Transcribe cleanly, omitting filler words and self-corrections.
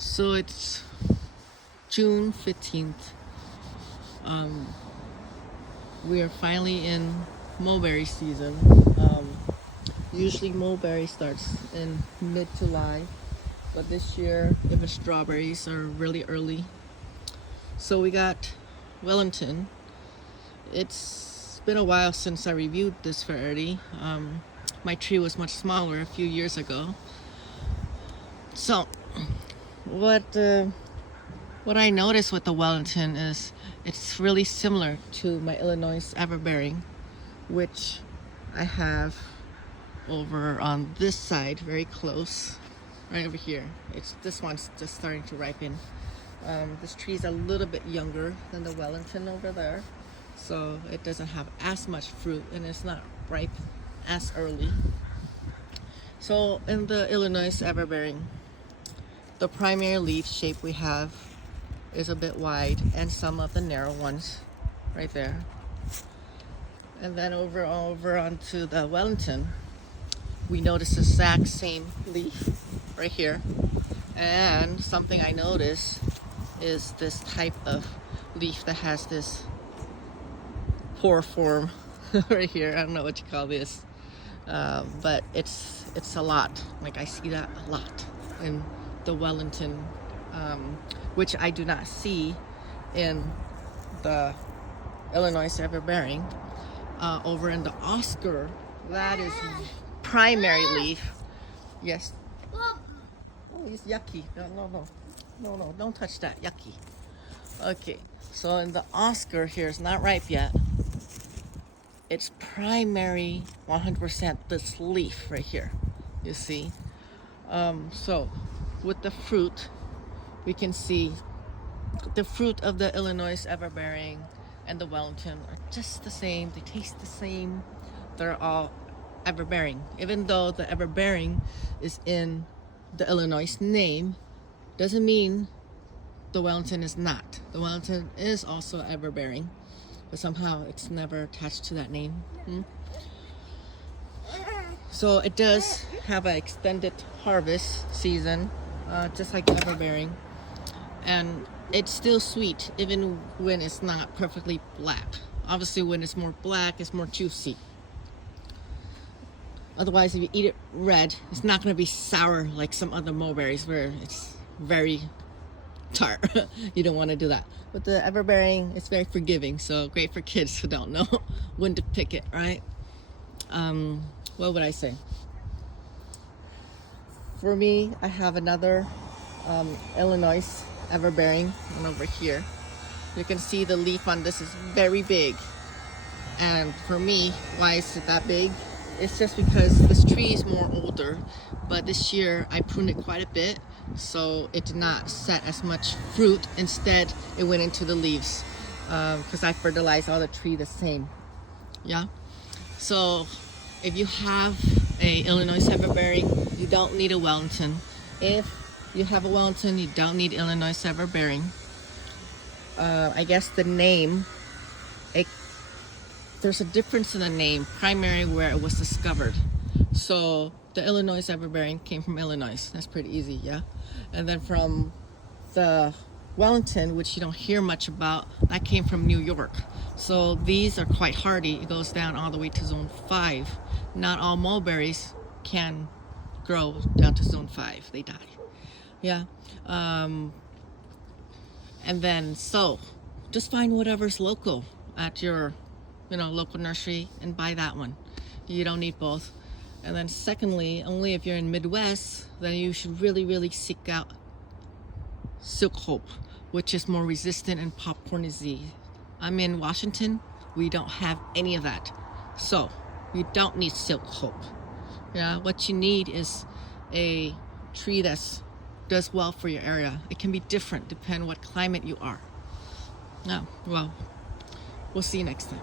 So it's June 15th. We are finally in mulberry season. Usually mulberry starts in mid-July, but this year even strawberries are really early. So we got Wellington. It's been a while since I reviewed this variety. My tree was much smaller a few years ago. So what I noticed with the Wellington is it's really similar to my Illinois Everbearing, which I have over on this side, very close, right over here. This one's just starting to ripen. This tree is a little bit younger than the Wellington over there, so it doesn't have as much fruit and it's not ripe as early. So in the Illinois Everbearing, the primary leaf shape we have is a bit wide and some of the narrow ones right there. And then over onto the Wellington, we notice the exact same leaf right here. And something I notice is this type of leaf that has this pore form right here. I don't know what you call this, but it's a lot. Like I see that a lot in the Wellington, which I do not see in the Illinois Everbearing. Over in the Oscar, that is primary leaf. Yes. Oh, it's yucky. No, don't touch that. Yucky. Okay, so in the Oscar here, it's not ripe yet. It's primary 100% this leaf right here. You see? So with the fruit, we can see the fruit of the Illinois Everbearing and the Wellington are just the same. They taste the same. They're all Everbearing. Even though the Everbearing is in the Illinois name, doesn't mean the Wellington is not. The Wellington is also Everbearing, but somehow it's never attached to that name. So it does have an extended harvest season, just like Everbearing, and it's still sweet even when it's not perfectly black. Obviously when it's more black, it's more juicy. Otherwise, if you eat it red, it's not going to be sour like some other mulberries where it's very tart. You don't want to do that. But the Everbearing, it's very forgiving, so great for kids who don't know when to pick it, right? What would I say? For me, I have another Illinois Everbearing one over here. You can see the leaf on this is very big. And for me, why is it that big? It's just because this tree is more older, but this year I pruned it quite a bit, so it did not set as much fruit. Instead, it went into the leaves because I fertilized all the tree the same. Yeah. So if you have a Illinois Everbearing, you don't need a Wellington. If you have a Wellington, you don't need Illinois Everbearing. I guess the name, there's a difference in the name, primary where it was discovered. So the Illinois Everbearing came from Illinois. That's pretty easy, yeah? And then from the Wellington, which you don't hear much about, that came from New York. So these are quite hardy. It goes down all the way to zone 5. Not all mulberries can grow down to zone 5. They die. Yeah. And then, so just find whatever's local at your, local nursery and buy that one. You don't need both. And then secondly, only if you're in Midwest, then you should really, really seek out Silk Hope, which is more resistant in popcorn disease. I'm in Washington. We don't have any of that. So you don't need Silk Hope. Yeah, what you need is a tree that's does well for your area. It can be different depending what climate you are. Well, we'll see you next time.